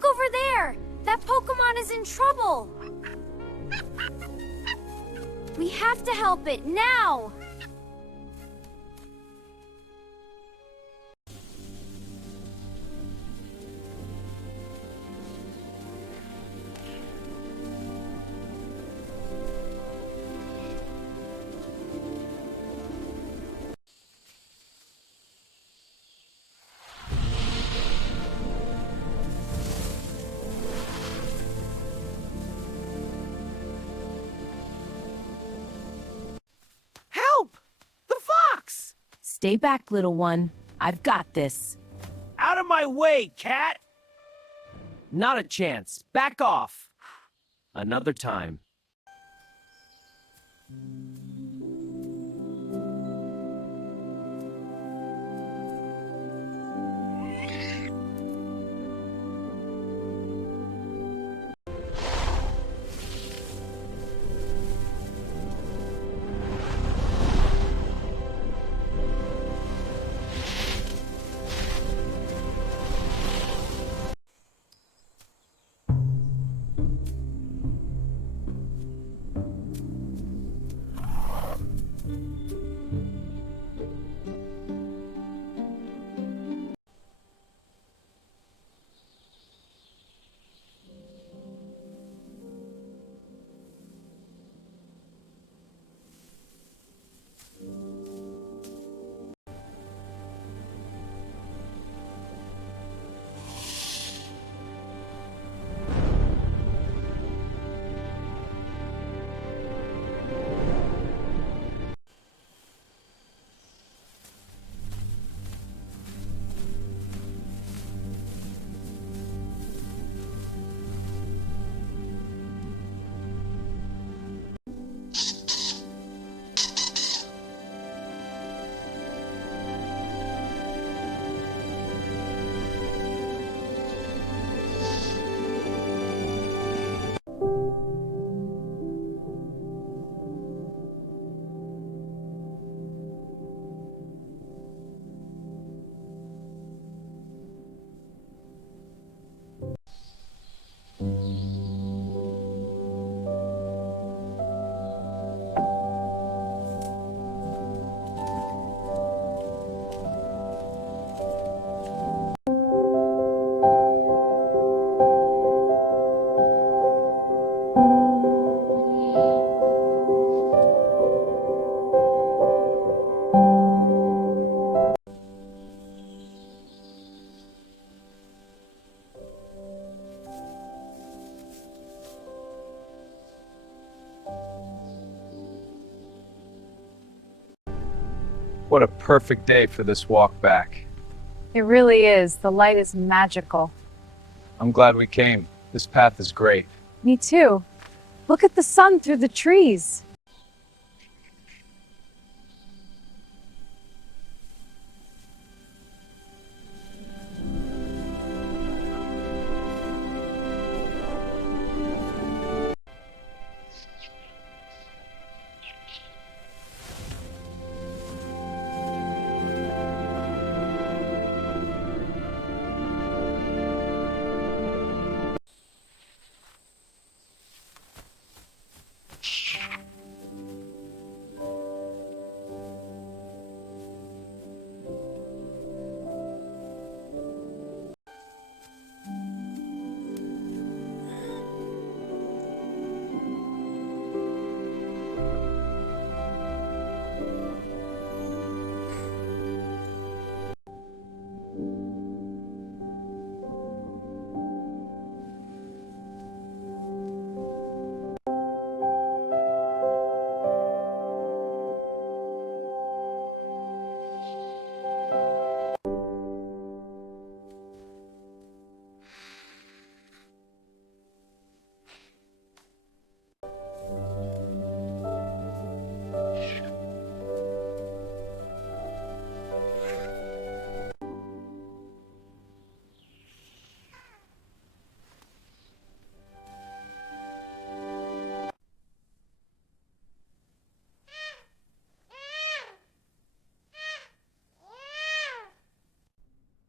Look over there! That Pokemon is in trouble! We have to help it, now! Stay back, little one. I've got this. Out of my way, cat! Not a chance. Back off. Another time. What a perfect day for this walk back. It really is. The light is magical. I'm glad we came. This path is great. Me too. Look at the sun through the trees.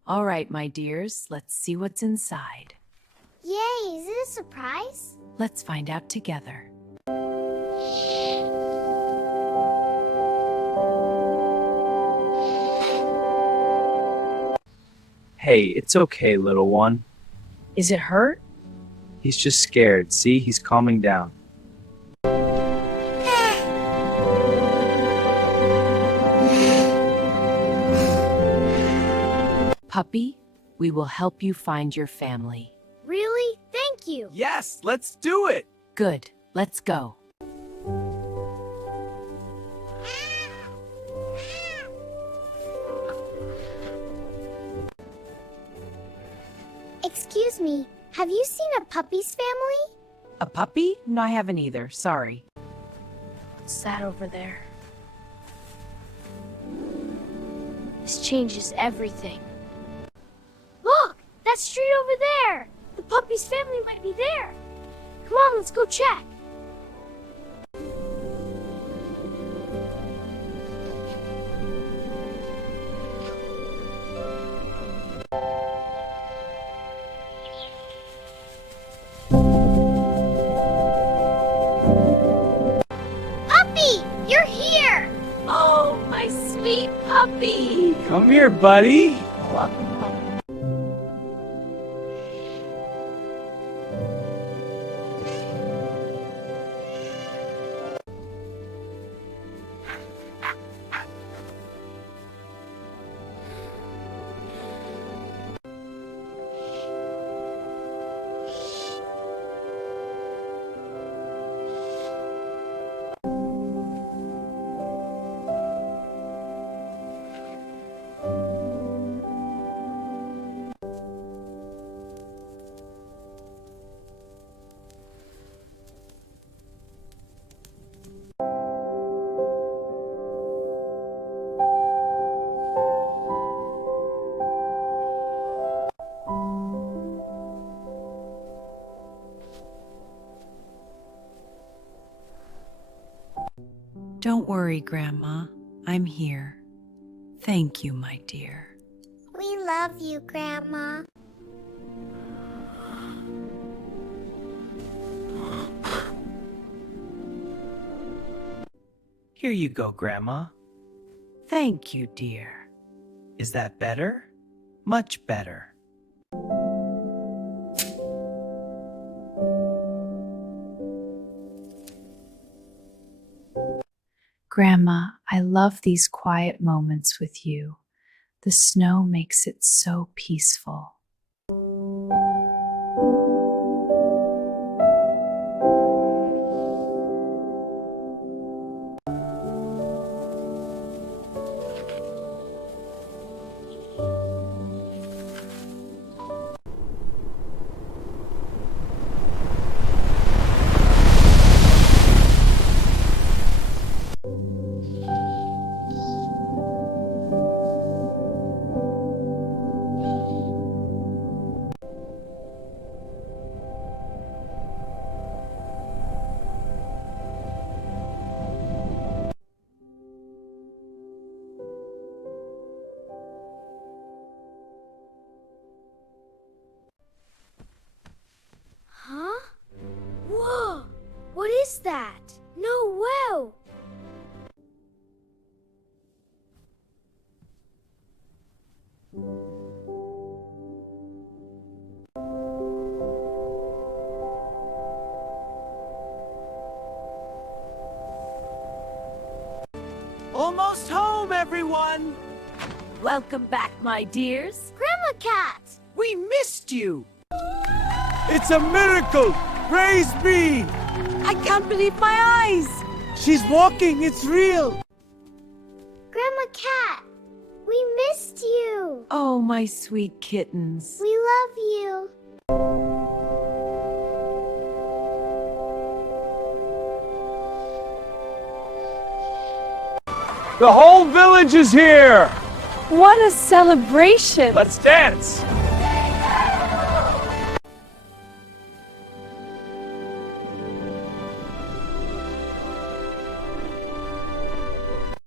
All right, my dears, let's see what's inside. it a surprise? Let's find out together. Hey, it's okay, little one. Is it hurt? He's just scared. See, he's calming down. Puppy, we will help you find your family. Really? Thank you. Yes, let's do it. Good, let's go. Excuse me, have you seen a puppy's family? A puppy? No, I haven't either. Sorry. What's that over there? This changes everything. Look! That street over there! The puppy's family might be there. Come on, let's go check. Puppy! You're here! Oh, my sweet puppy! Come here, buddy. Don't worry, Grandma. I'm here. Thank you, my dear. We love you, Grandma. Here you go, Grandma. Thank you, dear. Is that better? Much better. Grandma, I love these quiet moments with you. The snow makes it so peaceful. Huh? Whoa! What is that? No way! Almost home, everyone. Welcome back, my dears. Grandma Cat! We missed you. It's a miracle. Praise be. I can't believe my eyes! She's walking. It's real. Grandma Cat! We missed you! Oh, my sweet kittens. We love you! The whole village is here! What a celebration! Let's dance!